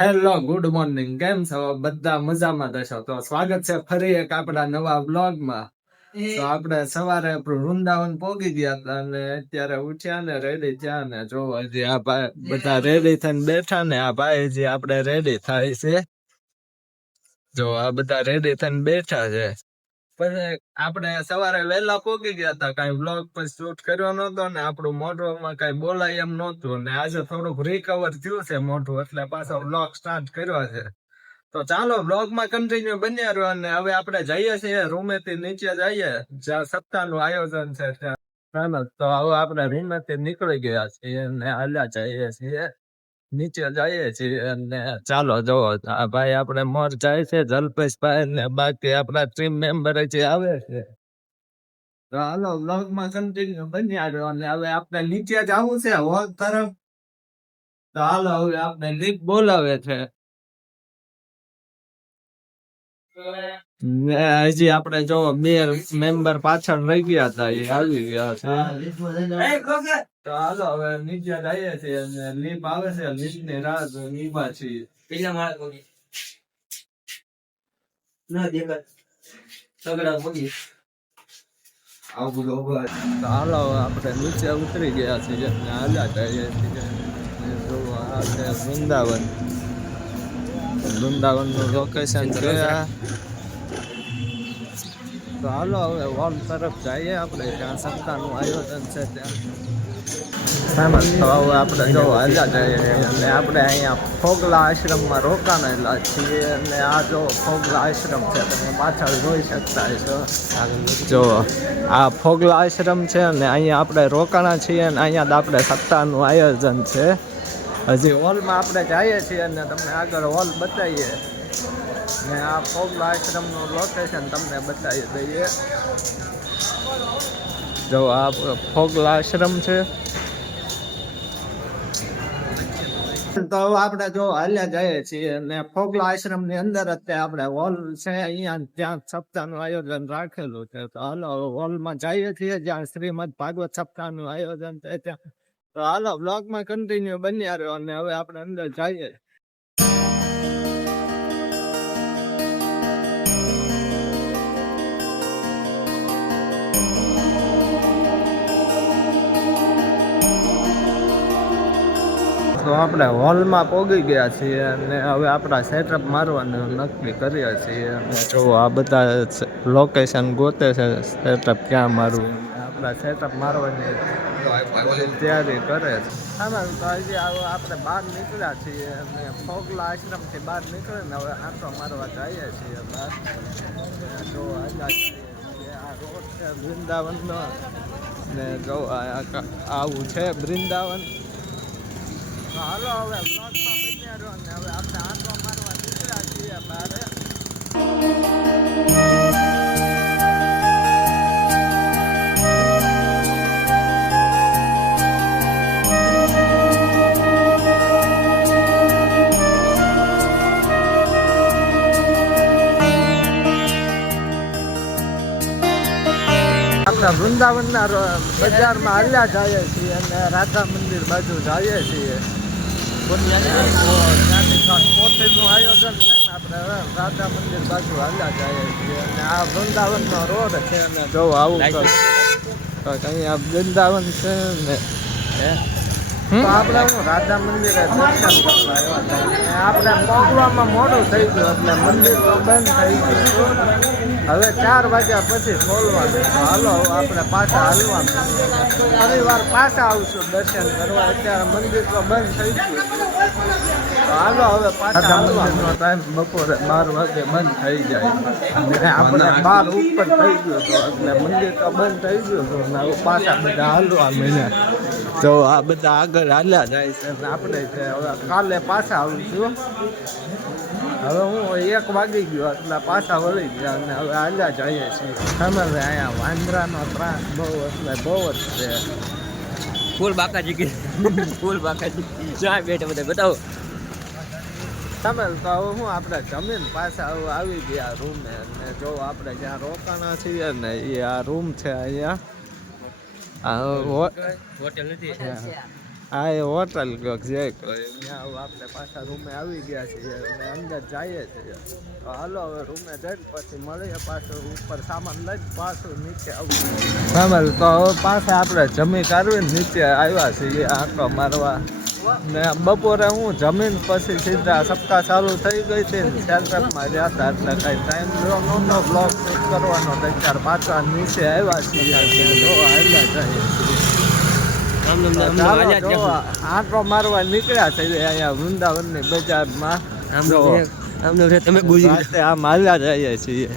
Hello good morning, કેમ છો બધા? મજામાં થશો તો સ્વાગત છે ફરી એક આપણા નવા બ્લોગમાં. તો આપણે સવારે વૃંદાવન પહોંચી ગયા હતા અને અત્યારે ઉઠ્યા ને રેડી થયા ને જો હજી આ ભાઈ બધા રેડી થઈને બેઠા ને આ ભાઈ જે આપણે રેડી થાય છે. જો આ બધા રેડી થઈને બેઠા છે. પછી આપણે સવારે વહેલા પહોંચી ગયા હતા, કઈ બ્લોગ પર શૂટ કર્યો નતો ને આપણું મોઢુંમાં કઈ બોલાય એમ નહોતું ને આજે થોડુંક રિકવર થયું છે મોઢું, એટલે પાછો બ્લોગ સ્ટાર્ટ કર્યો છે. તો ચાલો બ્લોગમાં કન્ટિન્યુ બન્યા રહ્યો અને હવે આપણે જઈએ છીએ રૂમેથી નીચે જઈએ જ્યાં સપ્તાહનું આયોજન છે ત્યાં. તો હવે આપણે રૂમેથી નીકળી ગયા છીએ અને હાલ્યા જઈએ છીએ નીચે જઈએ છીએ અને ચાલો જોવો આ ભાઈ આપણે મોર જાય છે જલ્પેશભાઈ ને બાકી આપણા ટીમ મેમ્બર જે આવે છે. તો હાલો બ્લોગમાં કન્ટિન્યુ બન્યા રહ્યો અને હવે આપણે નીચે જવું છે હોલ તરફ. તો હાલો હવે આપણે લીપ બોલાવે છે. હજી આપણે જો બે મેમ્બર પાછળ રહી ગયા હતા એ આવી ગયા છે. તો હાલો હવે નીચે જઈએ છીએ અને લીપ આવે છે, લીપ ની રાહ જોઈમાં છીએ. તો હાલો આપણે નીચે ઉતરી ગયા છીએ અને હાલ્યા જઈએ છીએ. આ છે વૃંદાવન, વૃંદાવન નું લોકેશન છે. તો હાલો હવે હોલ તરફ જઈએ આપણે જ્યાં સપ્તાહનું આયોજન છે ત્યાં. તો હવે આપણે જો હાલ્યા જઈએ અને આપણે અહીંયા ફોગલા આશ્રમમાં રોકાણેલા છીએ અને આ જો ફોગલા આશ્રમ છે, તમે પાછળ જોઈ શકતા છો. જો આ ફોગલા આશ્રમ છે અને અહીંયા આપણે રોકાણા છીએ અને અહીંયા આપણે સપ્તાહનું આયોજન છે. હજી હોલમાં આપણે જઈએ છીએ અને તમને આગળ હોલ બતાવીએ ને આ ફોગલા આશ્રમનું લોકેશન તમને બતાવી દઈએ. જો આ ફોગલા આશ્રમ છે. તો આપણે જો હાલ્યા જઈએ છીએ અને ફોગલા આશ્રમ ની અંદર અત્યારે આપણે હોલ છે અહીંયા ત્યાં સપ્તાહનું આયોજન રાખેલું છે. તો હાલો હોલમાં જઈએ છીએ જ્યાં શ્રીમદ ભાગવત સપ્તાહનું આયોજન છે ત્યાં. તો હાલો બ્લોગમાં કન્ટિન્યુ બન્યા રહ્યો અને હવે આપણે અંદર જઈએ. તો આપણે હોલમાં પહોંચી ગયા છીએ અને હવે આપણા સેટઅપ મારવાનું નક્કી કરીએ છીએ. અને જો આ બધા લોકેશન ગોતે છે સેટઅપ ક્યાં મારવું, આપણા સેટઅપ મારવાની તૈયારી કરે છે. તો હજી આપણે બહાર નીકળ્યા છીએ અને ફોગલા આશ્રમથી બહાર નીકળીને હવે આંટો મારવા જઈએ છીએ બહાર. જો આ રોડ છે વૃંદાવનનો ને જો આવું છે વૃંદાવન. હાલો હવે બ્લોગમાં બન્યા રહ્યો ને હવે આપણે આંટો મારવા નીકળ્યા છીએ બહાર. આપણે વૃંદાવનના બજારમાં હાલ્યા જઈએ છીએ અને રાધા મંદિર બાજુ જઈએ છીએ. ત્યાંથી આયોજન છે ને આપણે રાધા મંદિર બાજુ હાલ્યા જઈએ છીએ અને આ વૃંદાવનનો રોડ છે અને જો આવું અહીંયા વૃંદાવન છે ને તો આપણે હું રાધા મંદિરે દર્શન કરવા આવ્યા હતા. આપણે પહોંચવામાં મોડું થઈ ગયું એટલે મંદિર તો બંધ થઈ ગયું. હવે 4 વાગ્યા પછી ખોલવાનું. હાલો આપણે પાછા હાલવાનું, ફરી વાર પાછા આવશું દર્શન કરવા. અત્યારે મંદિર તો બંધ થઈ ગયું. તો હાલો હવે પાછા હાલવાનો ટાઈમ બપોરે 12 વાગે બંધ થઈ જાય અને આપણે 12 ઉપર થઈ ગયું હતું એટલે મંદિર તો બંધ થઈ ગયું હતું અને હવે પાછા બધા હાલવા મળ્યા. જો આ બધા આગળ હાલ્યા જાય છે અને આપણે છે હવે કાલે પાછા આવીશું. હવે હું 1 વાગી ગયો એટલે પાછા વળી ગયા અને હવે હાલ્યા જઈએ છીએ. ખબર અહીંયા વાંદરાનો ત્રાસ બહુ એટલે બહુ જ છે. ફૂલ બાકાજી કે ફૂલ બાકાજી જ્યાં બેઠે બધા બતાવો. તમે તો હવે હું આપણે જમીન પાછા આવી ગયા રૂમે અને જો આપણે જ્યાં રોકાણા છીએ ને એ આ રૂમ છે અહીંયા. હોટેલ નથી. આ એ હોટલ કોક છે ત્યાં આપણે પાછા રૂમે આવી ગયા છીએ અને અંદર જઈએ છીએ તો હાલો હવે રૂમે જઈને પછી મળીએ પાછું ઉપર સામાન લઈને પાછું નીચે આવું સામાન તો હવે પાછા આપણે જમી કાઢવીને નીચે આવ્યા છીએ આંટો મારવા ને બપોરે હું જમીન પછી સીધા સપ્તાહ ચાલુ થઈ ગઈ હતી ને સેન્ટરમાં ગયા હતા એટલે કઈ ટાઈમ નહોતો બ્લોગ શૂટ કરવાનો તો ત્યારે પાછા નીચે આવ્યા છીએ આવ્યા જઈએ આંટો મારવા નીકળ્યા છે અહીંયા વૃંદાવનની બજારમાં તમે ગુજરાત આમ હાલ્યા જઈએ છીએ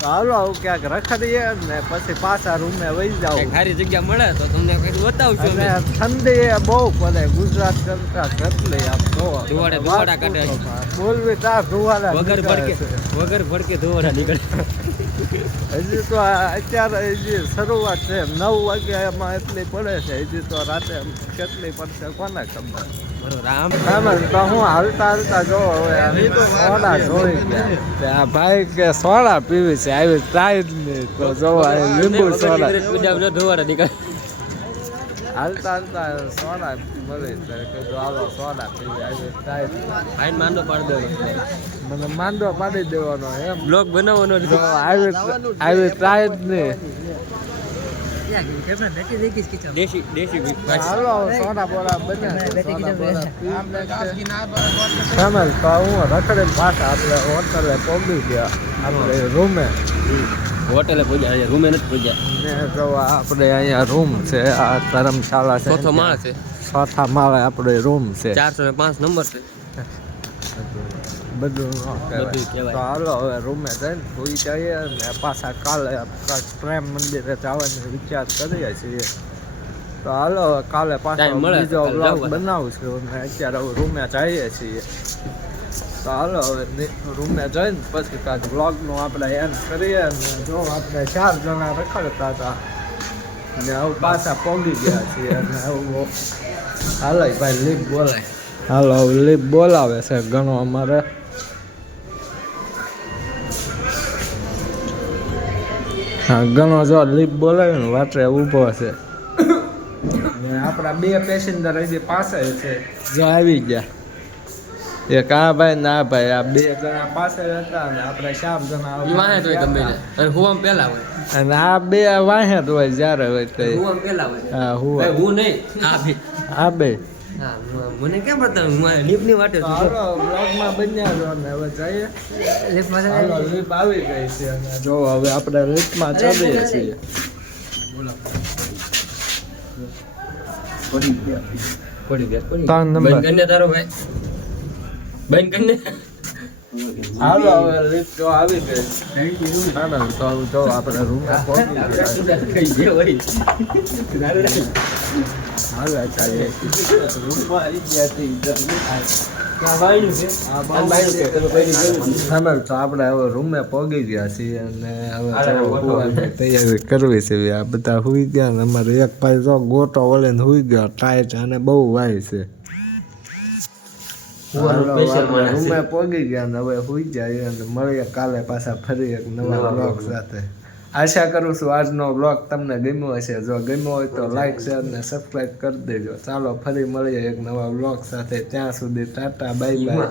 તો હાલો આવું ક્યાંક રખડીએ ને પછી પાછા રૂમે વહી જાવ સારી જગ્યા મળે તો તમને કઈ બતાવશું અને ઠંડી એ બહુ પડે ગુજરાત કરતા કેટલી આમ ધુવાડા કાઢે બોલવી તાર ધુવાડા વગર ભડકે ધુવાડા નીકળે હજી તો અત્યારે હજી શરૂઆત છે 9 વાગ્યામાં એટલી પડે છે હજી તો રાતે કેટલી પડશે કોને ખબર રામ તો હું હાલતા જો હવે સોડા જોઈ ગયા આ ભાઈ કે સોડા પીવી છે આવી ટ્રાય જ નહીં તો જોવા લીંબુ સોડા ધુવાડા નીકળે હાલતા સોડા મળી કીધું હાલો સોડા પીવી આવી ટ્રાય આઈને માંડો પાડી દેવાનો મને માંડો પાડી દેવાનો એમ બ્લોગ બનાવવાનો જો આવી ટ્રાય જ નહીં દેશી હાલો સોડા બોડા બને સામેલ તો હું રખડે પાછા આપણે હોટલે પહોંચી ગયા આપણે રૂમે હોટેલે પૂજ્યા રૂમે નથી પૂજ્યા ને જો આપણે અહીંયા રૂમ છે આ ધર્મશાળા છે ચોથો માળ છે ચોથા માળે આપણે રૂમ છે 405 નંબર છે બધું ન બધું કહેવાય કહેવાય. તો હાલો હવે રૂમે જઈને સુઈ જઈએ ને પાછા કાલે પ્રેમ મંદિરે જવાનો વિચાર કરીએ છીએ તો હાલો હવે કાલે પાછો Time મળે બીજો તો કાલે બ્લોગ જવું. બનાવશું ને અત્યારે હવે રૂમે જઈએ છીએ તો હાલો હવે રૂમે જઈને પછી કાંઈક બ્લોગનું આપણે એન્ડ કરીએ ને જો આપણે 4 જણા રખડતા હતા ને હવે પાછા પહોંચી ગયા છીએ અને હવે હાલો ભાઈ લીપ બોલાય હાલો લીપ બોલાવે છે ઘણો અમારે હા ઘણો જો લીપ બોલાવ્યો ને વાટરે ઊભો છે ને આપણા 2 પેસેન્જર હજી પાસે છે જો આવી ગયા એક આ ભાઈ ને આ ભાઈ આ 2 જણા પાસે હતા ને આપણે 4 જણા વાહે તો ગમે છે અને હુવામ પહેલા હોય અને આ 2 વાહે જ હોય જ્યારે હોય તે હુવામ પહેલા હોય હા હું ભાઈ હું નહીં આ ભી આ બે હા મને કેમ બતાવ હું લીપની વાટે છું હાલો બ્લોગમાં બન્યા છો ને હવે જઈએ હાલો લીપ આવી ગઈ છે અને જો હવે આપણે લીપમાં ચડીએ છીએ પડી ગયા 3 નંબર બંધ કરીને તારો ભાઈ બંધ કરીને હાલો હવે લીપ તો આવી ગઈ હાલો તો જો આપણે રૂમમાં પહોંચી ગયા હાલો ચાલીએ રૂમમાં આવી ગયા સામે તો આપણે હવે રૂમે પહોંચી ગયા છીએ અને હવે સુવાની તૈયારી કરવી છે આ બધા સુઈ ગયા ને અમારે એક ભાઈ જો ગોટો વળીને સુઈ ગયો ટાઈટ અને બહુ વાય છે રૂમે પહોંચી ગયા ને હવે સુઈ જાય અને મળીએ કાલે પાછા ફરી એક નવા બ્લોગ સાથે આશા કરું છું આજનો બ્લોગ તમને ગમ્યો હશે જો ગમ્યો હોય તો લાઈક શેર ને સબસ્ક્રાઈબ કરી દેજો ચાલો ફરી મળીએ એક નવા બ્લોગ સાથે ત્યાં સુધી ટાટા બાય બાય